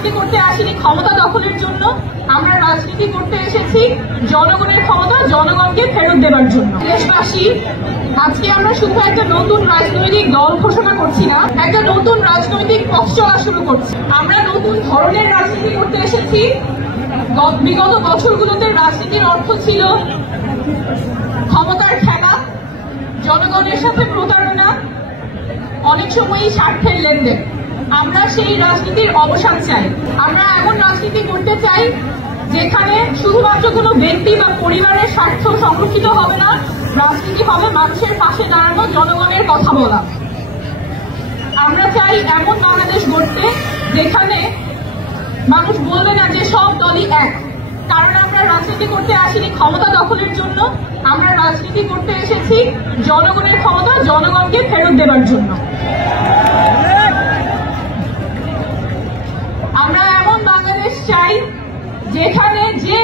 রাজনীতি করতে আসিনি ক্ষমতা দখলের জন্য, আমরা রাজনীতি করতে এসেছি জনগণের ক্ষমতা জনগণকে ফেরত দেবার জন্য। দেশবাসী, আজকে আমরা শুধু একটা নতুন রাজনৈতিক দল ঘোষণা করছি না, একটা নতুন রাজনৈতিক পথ চলা শুরু করছি। আমরা নতুন ধরনের রাজনীতি করতে এসেছি। বিগত বছরগুলোতে রাজনীতির অর্থ ছিল ক্ষমতার খেলা, জনগণের সাথে প্রতারণা, অনেক সময়ই স্বার্থের লেনদেন। আমরা সেই রাজনীতির অবসান চাই। আমরা এমন রাজনীতি করতে চাই যেখানে শুধুমাত্র কোনো ব্যক্তি বা পরিবারের স্বার্থ সংরক্ষিত হবে না, রাজনীতি হবে মানুষের পাশে দাঁড়ানো, জনগণের কথা বলা। আমরা চাই এমন বাংলাদেশ গড়তে যেখানে মানুষ বলবে না যে সব দলই এক। কারণ আমরা রাজনীতি করতে আসিনি ক্ষমতা দখলের জন্য, আমরা রাজনীতি করতে এসেছি জনগণের ক্ষমতা জনগণকে ফেরত দেবার জন্য। আমরা এমন বাংলাদেশ চাই যেখানে যে